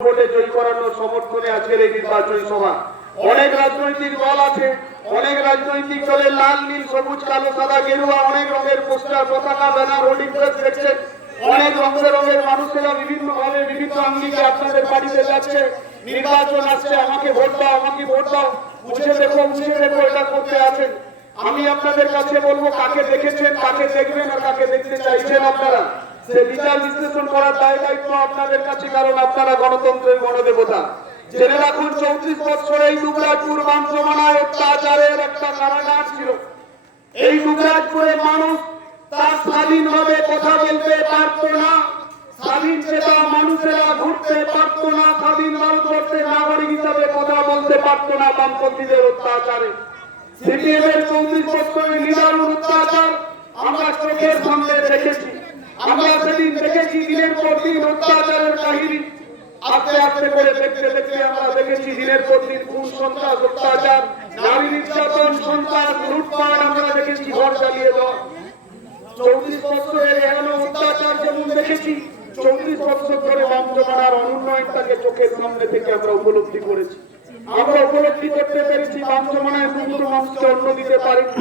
ভোটে জয়ী করানোর সমর্থনে আজকের এই নির্বাচনী সভা। অনেক রাজনৈতিক দল আছে, অনেক রাজনৈতিক দলের লাল নীল সবুজ কালো সাদা গেরুয়া অনেক রঙের পোস্টার পতাকা ব্যানার হোর্ডিং প্রেস দেখছেন। অনেক রঙের মানুষেরা বিভিন্ন ভাবে বিভিন্ন আঙ্গিকে আপনাদের বাড়িতে যাচ্ছে, নির্বাচন আসছে, আমাকে ভোট দাও, আমাকে ভোট দাও, বুঝে দেখো এটা করতে আছেন। আমি আপনাদের কাছে বলবো, কাকে দেখেছেন, কাকে দেখবেন আর কাকে দেখতে চাইছেন আপনারা, সে বিচার বিশ্লেষণ করার দায় দায়িত্ব আপনাদের কাছে, কারণ আপনারা গণতন্ত্রের গণদেবতা। জেনে রাখুন, 34 বছর এই দুবরাজপুর বাঞ্ছমানায় অত্যাচারের একটা কারাগার ছিল। এই দুবরাজপুরে মানুষ তার স্বাধীনভাবে কথা বলতে পারত না, স্বাধীন চেতা মানুষেরা ঘুরতে পারত না, স্বাধীন ভারতবর্ষের নাগরিক হিসাবে কথা বলতে পারত না বামপন্থীদের অত্যাচারে। সিপিএম এর 34 বছরের নিদারুণ অত্যাচার আমরা চোখের সামনে দেখেছি। আমরা সেদিন দেখেছি দিনের পর দিন অত্যাচারের কাহিনী। আস্তে আস্তে করে দেখতে দেখতে আমরা দেখেছি দিনের পর দিন খুন সন্ত্রাস অত্যাচার, নারী নির্যাতন সন্ত্রাস লুটপাট আমরা দেখেছি, ঘর জ্বালিয়ে দেওয়া। 34 বছরের এখনো অত্যাচার যেমন দেখেছি, 34 বছর ধরে বামজমানার অনুন্নয়নটাকে চোখের সামনে থেকে আমরা উপলব্ধি করেছি। আমরা উপলব্ধি করতে পেরেছি বামজমানায় সুন্দর মানুষকে অন্ন দিতে পারেনি,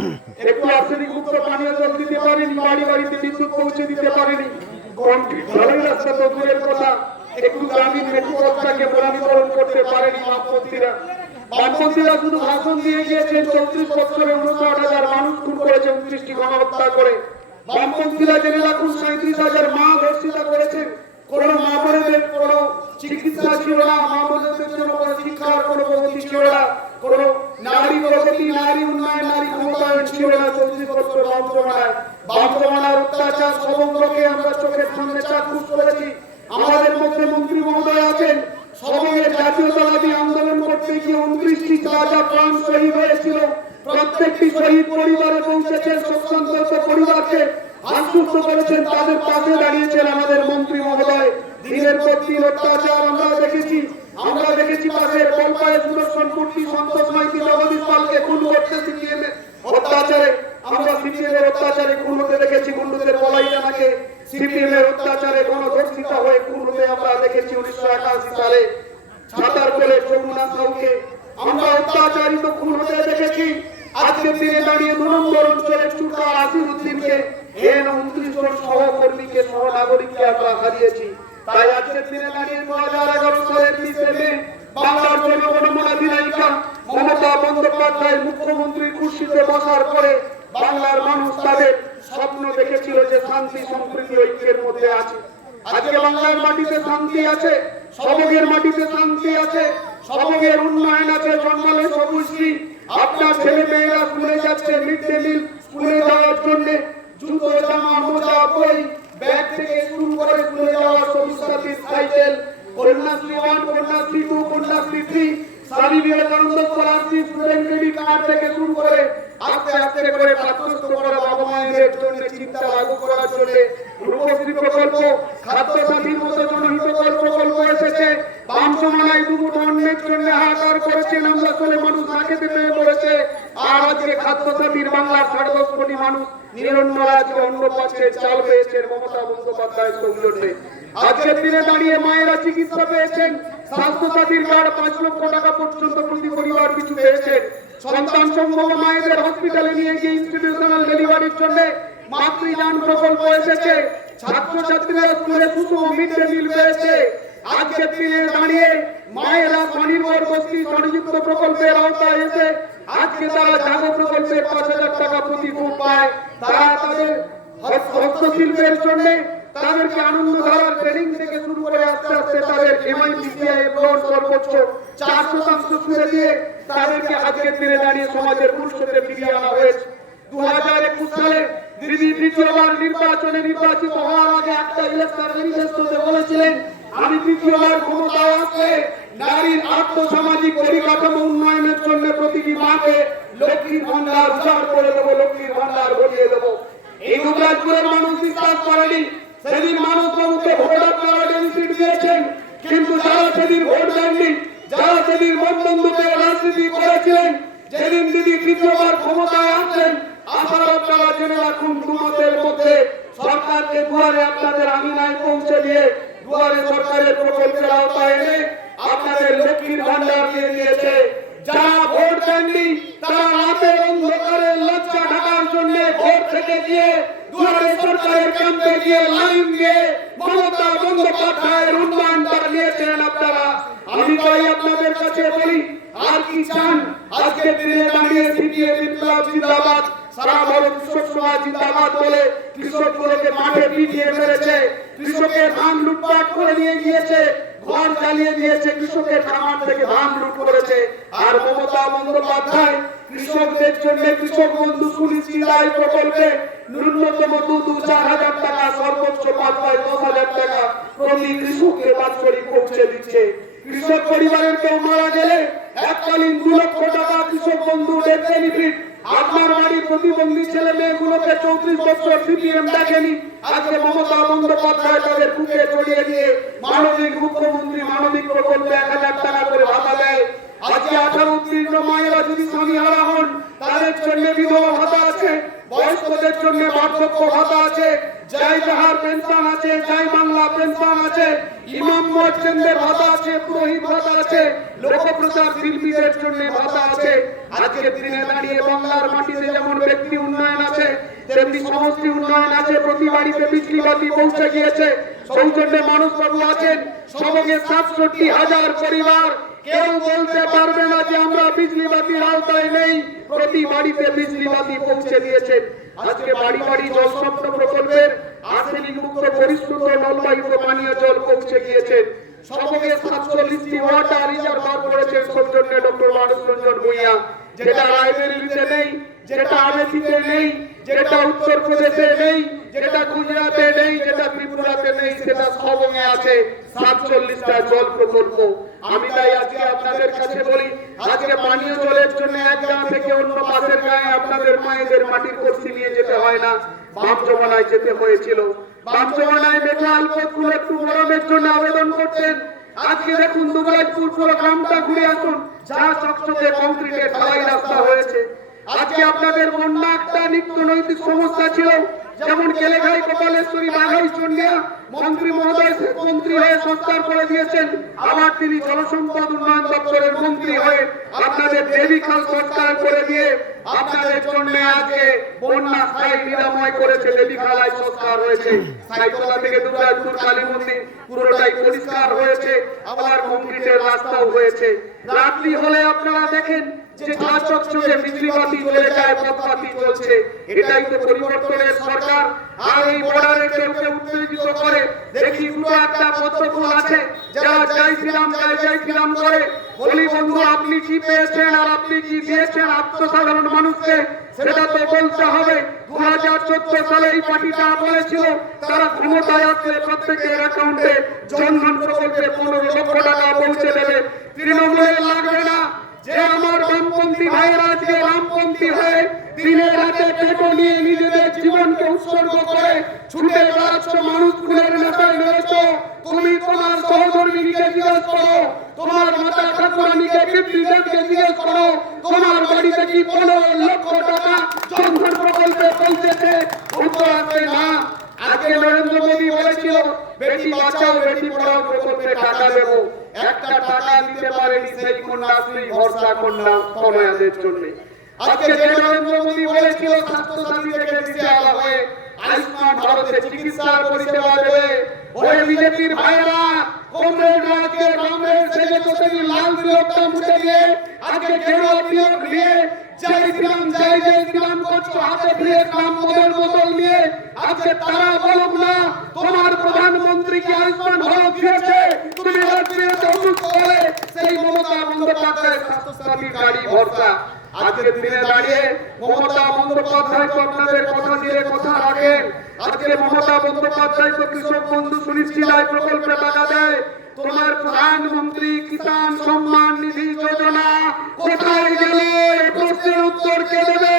একটু আর্সেনিক মুক্ত পানীয় জল দিতে পারেনি, বাড়ি বাড়িতে বিদ্যুৎ পৌঁছে দিতে পারেনি, ঢালাই রাস্তা তো দূরের কথা, একটু গ্রামীণ মেট্রোপথটাকে বনানীকরণ করতে পারেনি বামপন্থীরা। বামপন্থীরা শুধু ভাষণ দিয়ে গিয়েছেন, 34 বছরে 59,000 মানুষ খুন করেছে, 29টি গণহত্যা করে। বামপন্থীরা জেনে রাখুন, 37,000 মা ধর্ষিতা করেছেন। কোন মা বোনেদের কোন চিকিৎসা ছিল না, মা বোনেদের জন্য কোন শিক্ষার কোন প্রগতি ছিল না, কোন নারী প্রগতি, নারী উন্নয়ন, নারী ক্ষমতায়ন ছিল না 34 বছর বামজমানায়। বামজমানার অত্যাচার সমগ্রকে আমরা চোখের সামনে চাক্ষুষ করেছি। আমাদের মধ্যে মন্ত্রী মহোদয় আছেন, সবংয়ের জাতীয়তাবাদী আন্দোলন করতে গিয়ে 29টি তাজা প্রাণ শহীদ হয়েছিল। প্রত্যেকটি শহীদ পরিবারে পৌঁছেছেন, শোকসন্তপ্ত পরিবারকে আশ্বস্ত করেছেন, তাদের পাশে দাঁড়িয়েছেন আমাদের মন্ত্রী মহোদয়। দিনের পর দিন অত্যাচার আমরা দেখেছি। আমরা দেখেছি পাশের কলপাড়ে সুদর্শন কুর্তি, সন্তোষ মাইতি, জগদীশ পালকে খুন করতে সিপিএম এর অত্যাচারে। আমরা সিপিএম এর অত্যাচারে খুন হতে দেখেছি গুন্ডুদের বলাই জানাকে, সিপিএম এর অত্যাচারে গণধর্ষিতা হয়ে খুন হতে আমরা দেখেছি 1981 সালে ছাতারকোলে যমুনা সাউকে। আমরা অত্যাচারিত খুন হতে দেখেছি। আজকের দিনে দাঁড়িয়ে 2 নম্বর অঞ্চলের চুরকার আসিরউদ্দিনকে, 29 জন সহকর্মীকে, সহনাগরিককে আমরা হারিয়েছি। তাই আজকের দিনে দাঁড়িয়ে 2011 সালের 30 মে বাংলার জনগণমন অধিনায়িকা মমতা বন্দ্যোপাধ্যায় মুখ্যমন্ত্রীর কুর্সিতে বসার পরে বাংলার মানুষ তাদের স্বপ্ন দেখেছিল যে শান্তি সম্প্রীতি ঐক্যের মধ্যে আছে। আজকে বাংলার মাটিতে শান্তি আছে, সবংয়ের মাটিতে শান্তি আছে, সবংয়ের উন্নয়ন আছে, জন্মালে সবুজশ্রী। আপনার ছেলে মেয়েরা স্কুলে যাচ্ছে, মিড ডে মিল স্কুলে যাওয়ার জন্য জুতো, জামা, মোজা, বই, ব্যাগ থেকে শুরু করে স্কুলে যাওয়ার সবুজ সাথী cycle, Kanyashree 1, Kanyashree 2, Kanyashree 3, Swami Vivekananda scholarship, student credit card থেকে শুরু করে আস্তে আস্তে করে পাঠ্যপুস্তক করা বাবা মায়েদের জন্য চিন্তা লাগু করার জন্য রূপশ্রী প্রকল্প, খাদ্য সাথীর মতো জনহিতকর প্রকল্প এসেছে। বামজমানায় দুমুঠো অন্যের জন্য হাহাকার করেছেন, আমরা চলে মানুষ না খেতে পেয়ে পড়েছে। আর আজকে খাদ্য সাথীর বাংলার 10.5 কোটি মানুষ নিরন্নরা আজকে অন্ন পাচ্ছেন, চাল পেয়েছেন মমতা বন্দ্যোপাধ্যায়ের সৌজন্যে। আজকের দিনে দাঁড়িয়ে মায়েরা চিকিৎসা পেয়েছেন, স্বাস্থ্য সাথীর কার্ড 5 লক্ষ টাকা পর্যন্ত প্রতি পরিবার কিছু পেয়েছেন। সন্তান সম্ভব মায়েদের হসপিটালে নিয়ে গিয়ে ইনস্টিটিউশনাল ডেলিভারির জন্য মাতৃযান প্রকল্প এসেছে। ছাত্রছাত্রীরা স্কুলে সুষম মিড ডে মিল পেয়েছে। আজকের দিনে দাঁড়িয়ে মায়েরা স্বনির্ভর গোষ্ঠী স্বনিযুক্ত প্রকল্পের আওতায় এসে আজকে তারা জাগো প্রকল্পের 5,000 টাকা প্রতি ফুট পায়। তারা তাদের হস্তশিল্পের জন্য তাদেরকে আনন্দধারার ট্রেনিং থেকে শুরু করে আস্তে আস্তে তাদের এমআইপিসিআই লোন সর্বোচ্চ 4% সুদে দিয়ে তাদেরকে আজকের দিনে দাঁড়িয়ে সমাজের মূলস্রোতে ফিরিয়ে আনা হয়েছে। 2021 সালে দিদি দ্বিতীয়বার নির্বাচনে নির্বাচিত হওয়ার আগে একটা ইলেকশন ম্যানিফেস্টোতে বলেছিলেন, আমি দ্বিতীয়বার ক্ষমতায় আসলে নারীর আর্থসামাজিক পরিকাঠামো উন্নয়নের জন্য প্রতিটি মাকে লক্ষ্মীর ভান্ডার উজাড় করে দেবো, লক্ষ্মীর ভান্ডার ভরিয়ে দেবো। এই দুবরাজপুরের মানুষ বিশ্বাস করেনি। সেদিন মানুষ বাবুকে ভোট আপনারা ডেবিট দিয়েছেন, কিন্তু যারা সেদিন ভোট দেননি, যারা সেদিন মতবন্ধুদের রাজনীতি করেছিলেন, যেদিন দিদি দ্বিতীয়বার ক্ষমতায় আসছেন, আবার আপনারা জেনে রাখুন 2 মাসের মধ্যে সরকারকে দুয়ারে আপনাদের আঙিনায় পৌঁছে দিয়ে দুয়ারে সরকারের প্রকল্পের আওতায় এনে আপনাদের লক্ষ্মীর ভান্ডার দিয়ে দিয়েছে। যারা ভোট দেননি তারা রাতের অন্ধকারে লজ্জা ঢাকার জন্য ভোট থেকে দিয়ে দুয়ারে সরকারের ক্যাম্পে গিয়ে লাইন দিয়ে মমতা বন্দ্যোপাধ্যায়ের উন্নয়নটা নিয়েছেন আপনারা। আমি তাই আপনাদের কাছে বলি, আর কি চান? আজকের দিনে দাঁড়িয়ে সিপিএম বিপ্লব জিন্দাবাদ, সারা ভারত কৃষক সমাজ জিন্দাবাদ বলে কৃষকগুলোকে মাঠে পিটিয়ে মেরেছে, কৃষকের ধান লুটপাট করে নিয়ে গিয়েছে, ঘর জ্বালিয়ে দিয়েছে, কৃষকের খামার থেকে ধান লুট করেছে। আর মমতা বন্দ্যোপাধ্যায় কৃষকদের জন্য কৃষক বন্ধু সুনিশ্চিত আয় প্রকল্পে ন্যূনতম 2-4 হাজার টাকা, সর্বোচ্চ 5-10 হাজার টাকা প্রতি কৃষককে বাৎসরিক পৌঁছে দিচ্ছে। কৃষক পরিবারের কেউ মারা গেলে এককালীন 2 লক্ষ টাকা কৃষক বন্ধু ডেথ বেনিফিট। আপনার বাড়ির প্রতিবন্ধী ছেলে মেয়েগুলোকে 34 বছর সিপিএম দেখেনি, আজকে মমতা বন্দ্যোপাধ্যায় তাদের বুকে জড়িয়ে দিয়ে মানবিক মুখ্যমন্ত্রী মানবিক প্রকল্পে 1000 টাকা করে ভাতা দেয়। আজকে 18 উত্তীর্ণ মায়েরা যদি স্বামী হারা হন তাদের জন্য বিধবা ভাতা আছে, বয়স্কদের জন্য বার্ধক্য ভাতা আছে, জয় জাহার পেনশন আছে, জয় বাংলা পেনশন আছে, ইমাম মুয়াজ্জিনদের ভাতা আছে, পুরোহিত ভাতা আছে, লোকপ্রচার শিল্পীদের জন্য ভাতা আছে। আজকের দিনে দাঁড়িয়ে বাংলার মাটিতে যেমন ব্যক্তি উন্নয়ন আছে তেমনি সমষ্টি উন্নয়ন আছে। প্রতি বাড়িতে বিজলি বাতি পৌঁছে গিয়েছে, সৌজন্যে মানুষবাবু আছেন, সবকে 67,000 পরিবার। কেউ বলতে পারবে না যে আমরা বিজলি বাতির আওতায় নেই, প্রতি বাড়িতে বিজলি বাতি পৌঁছে দিয়েছেন। আজকে বাড়ি বাড়ি জল স্বপ্ন প্রকল্পের আর্সেনিক মুক্ত পরিশ্রুত নলবাহিত পানীয় জল পৌঁছে গিয়েছেন। সবকে 47টি ওয়াটার রিজার্ভার করেছেন সৌজন্যে ডক্টর মানস রঞ্জন ভূঁইয়া, যেটা রায়বেরিলিতে নেই, যেটা আমেথিতে নেই, যেটা উত্তরপ্রদেশে নেই, যেটা গুজরাটে নেই, যেটা ত্রিপুরাতে নেই, সেটা সবঙ্গে আছে 47টা জল প্রকল্প। আমি তাই আজকে আপনাদের কাছে বলি, আজকে পানীয় জলের জন্য এক গ্রাম থেকে অন্য পাশের গায়ে আপনাদের মায়েদের মাটির কলসি নিয়ে যেতে হয় না, বাম জমানায় যেতে হয়েছিল। বাম জমানায় মেঘা আলপতগুলো একটু গরমের জন্য আবেদন করতেন। আজকে দেখুন দুবরাজপুর পুরো গ্রামটা ঘুরে আসুন, যা চকচকে কংক্রিটের ঢালাই রাস্তা হয়েছে। আজকে আপনাদের বন্যা একটা নিত্য নৈতিক সমস্যা ছিল, যেমন কেলেঘাই কপালেশ্বরী বাঘাই চন্ডিয়া মন্ত্রী মহোদয় মন্ত্রী হয়ে সংস্কার করে দিয়েছেন, আবার তিনি জলসম্পদ উন্নয়ন দপ্তরের মন্ত্রী হয়ে আপনাদের দেবীখাল সংস্কার করে দিয়ে আপনাদের জন্য আজকে বন্যা স্থায়ী নিরাময় করেছে। দেবীখালায় সংস্কার হয়েছে, সাইতলা থেকে দুবরাজপুর কালী মন্দির পুরোটাই পরিষ্কার হয়েছে, আবার কংক্রিটের রাস্তাও হয়েছে। রাত্রি হলে আপনারা দেখেন যে চকচকে বিজলি বাতি জ্বলে যায়, পথবাতি চলছে। এটাই তো পরিবর্তনের সরকার। আর এই বর্ডারে কেউ কেউ উত্তেজিত করে, দেখি দুটো একটা পদ্মফুল আছে যারা জয় শ্রীরাম জয় জয় শ্রীরাম করে। বলি বন্ধু, আপনি কি পেয়েছেন আর আপনি কি দিয়েছেন আত্মসাধারণ মানুষকে, সেটা তো বলতে হবে। 2014 সালে এই পার্টিটা বলেছিল তারা ক্ষমতায় আসলে প্রত্যেকের অ্যাকাউন্টে জনধন প্রকল্পে 15 লক্ষ টাকা পৌঁছে দেবে। তৃণমূলের লাগবে না যে আমার বামপন্থী ভাইয়েরা আজকে বামপন্থী হয়ে দিনের রাতে পেটো নিয়ে নিজেদের জীবনকে উৎসর্গ করে ছুটে বেড়াচ্ছ, মানুষ খুনের নেশায় রয়েছ। তুমি তোমার সহধর্মীকে জিজ্ঞেস করো, তোমার মাতা ঠাকুরানীকে পিতৃদেবকে জিজ্ঞেস করো, তোমার বাড়িতে কি 15 লক্ষ টাকা জনধন প্রকল্পে পৌঁছেছে? উত্তর আসবে না। আজকে নরেন্দ্র মোদী বলেছিল বেটি বাঁচাও বেটি পড়াও প্রকল্পে টাকা দেব, একটা টাকা দিতে পারেনি সেই কন্যাশ্রী ভরসা কন্যা কন্যাদের জন্য। আজকে যে নরেন্দ্র মোদী বলেছিল স্বাস্থ্যসাথী রেখে দিতে হবে, আয়ুষ্মান ভারতে চিকিৎসার পরিষেবা দেবে, ওই বিজেপির ভাইয়েরা কমরেড রাজকে কংগ্রেস সেজে কোথায় লাল তিলকটা মুছে দিয়ে আজকে গেরুয়া তিলক নিয়ে জয় শ্রীরাম জয় জয় শ্রীরাম করছো, হাতে ফিরে কাম মদের বোতল নিয়ে। আজকে তারা বলুক না তোমার প্রধানমন্ত্রী কি আয়ুষ্মান ভারত দিয়েছে, তুমি রাজ্যে অসুস্থ হলে সেই মমতা বন্দ্যোপাধ্যায় স্বাস্থ্যসাথীর গাড়ি ভরসা। আজকের দিনে দাঁড়িয়ে মমতা বন্দ্যোপাধ্যায় তো আপনাদের কথা দিয়ে কথা রাখেন। আজকে মমতা বন্দ্যোপাধ্যায় তো কৃষক বন্ধু সুনিশ্চিত আয় প্রকল্পে টাকা দেয়। তোমার প্রধানমন্ত্রী কিষাণ সম্মান নিধি যোজনা কোথায় গেল? এই প্রশ্নের উত্তর কে দেবে?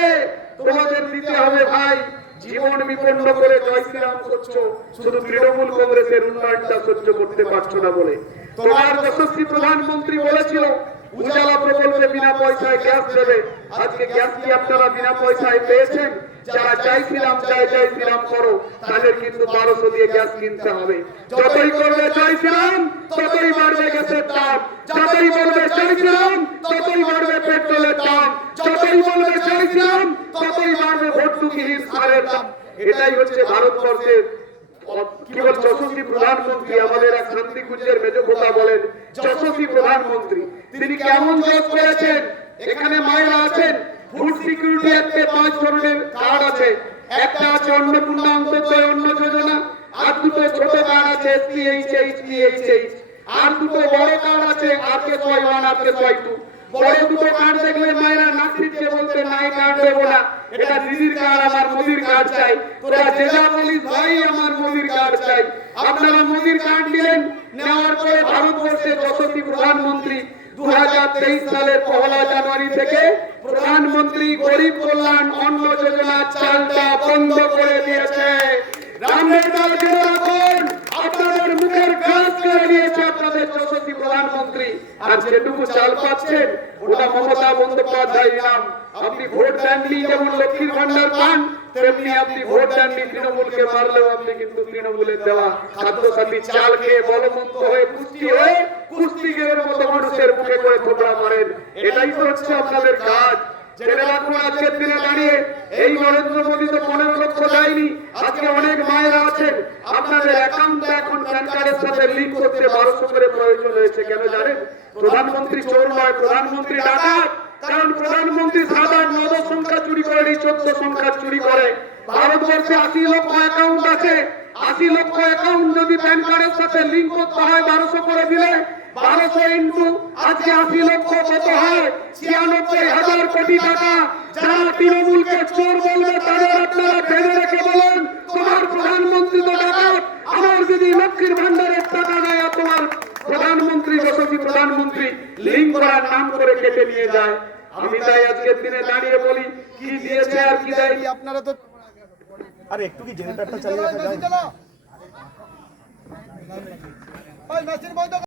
তোমাদের দিতে হবে ভাই। জীবন বিপন্ন করে জয় শ্রীরাম করছো শুধু তৃণমূল কংগ্রেসের উন্নয়নটা সহ্য করতে পারছো না বলে। তোমার যশস্বী প্রধানমন্ত্রী বলেছিল উজালা প্রকল্পে বিনা পয়সায় গ্যাস দেবে। আজকে গ্যাস কি আপনারা বিনা পয়সায় পেয়েছেন? যারা চাইছিলাম চাইছিলাম করো, তাদের কিন্তু 1200 দিয়ে গ্যাস কিনতে হবে। যতই করবে চাইছিলাম ততই বাড়বে গ্যাসের দাম, যতই বলবে চাইছিলাম ততই বাড়বে পেট্রোলের দাম, যতই বলবে চাইছিলাম ততই বাড়বে ভর্তুকিহীন সারের দাম। এটাই হচ্ছে ভারতবর্ষের কি বল যশস্বী প্রধানমন্ত্রী। আমাদের এক শান্তিকুঞ্জের মেজখোকা বলেন যশস্বী প্রধানমন্ত্রী, তিনি কেমন জব করেছেন। এখানে মায়েরা আছেন, ফুড সিকিউরিটি অ্যাক্টে 5 ধরনের কার্ড আছে। একটা আছে অন্নপূর্ণা অন্তর্দয় অন্ন যোজনা, আর দুটো ছোট কার্ড আছে SPHH, আর দুটো বড় কার্ড আছে RK-1 RK-2। বড় দুটো কার্ড দেখলে মায়েরা নাগরিককে বলতে নাই কার্ড দেবো না, এটা দিদির কার্ড, আমার মোদির কার্ড চাই। তোরা যে যা বলিস ভাই আমার মোদির কার্ড চাই। আপনারা মোদির কার্ড নিলেন, নেওয়ার পরে ভারতবর্ষের যশস্বী প্রধানমন্ত্রী 2023 সালের 1 জানুয়ারি থেকে প্রধানমন্ত্রী গরিব কল্যাণ অন্ন যোজনা চালটা বন্ধ করে দিয়েছে। রামের ডাল জেনে রাখুন, আপনাদের মুখের কাজ করে দিয়েছে আপনাদের যশস্বী প্রধানমন্ত্রী। আর যেটুকু চাল পাচ্ছেন ওটা মমতা বন্দ্যোপাধ্যায় নাম। আপনি ভোট দেননি যেমন লক্ষ্মীর ভান্ডার পান, তেমনি আপনি ভোট দেননি তৃণমূলকে মারলেও আপনি কিন্তু তৃণমূলের দেওয়া খাদ্যসাথী চাল খেয়ে বলবন্ত হয়ে কুস্তিগের মতো মানুষের মুখে করে থোবড়া মারেন। এটাই তো হচ্ছে আপনাদের কাজ। জেনে রাখুন, আজকের দিনে দাঁড়িয়ে এই নরেন্দ্র মোদী তো 15 লক্ষ দেয়নি। আজকে অনেক মায়েরা আছেন, আপনাদের অ্যাকাউন্টটা এখন প্যান কার্ডের সাথে লিংক করতে 1200 করে প্রয়োজন হয়েছে। কেন জানেন? প্রধানমন্ত্রী চোর নয়, প্রধানমন্ত্রী ডাকাত। কারণ প্রধানমন্ত্রী সাদা 9 সংখ্যা চুরি করে, 14 সংখ্যা চুরি করে। ভারতবর্ষে 80 লক্ষ অ্যাকাউন্ট আছে। 80 লক্ষ অ্যাকাউন্ট যদি প্যান কার্ডের সাথে লিংক করতে হয় 1200 করে দিলে 1200 ইন্টু আজকে 80 লক্ষ কত হয়? 96,000 কোটি টাকা। যারা তৃণমূলকে চোর বলবে তাদের আপনারা ভেবে রেখে বলেন তোমার প্রধানমন্ত্রী তো ডাকাত। আমার যদি লক্ষ্মীর ভান্ডারের টাকা নেয় তোমার প্রধানমন্ত্রী যশস্বী প্রধানমন্ত্রী লিঙ্ক করার নাম করে কেটে নিয়ে যায়। আমি তাই আজকের দিনে দাঁড়িয়ে বলি কি দিয়েছে আর কি দেয়। আপনারা তো আরে একটু কি জেনারেটরটা চালিয়ে রাখা যায়?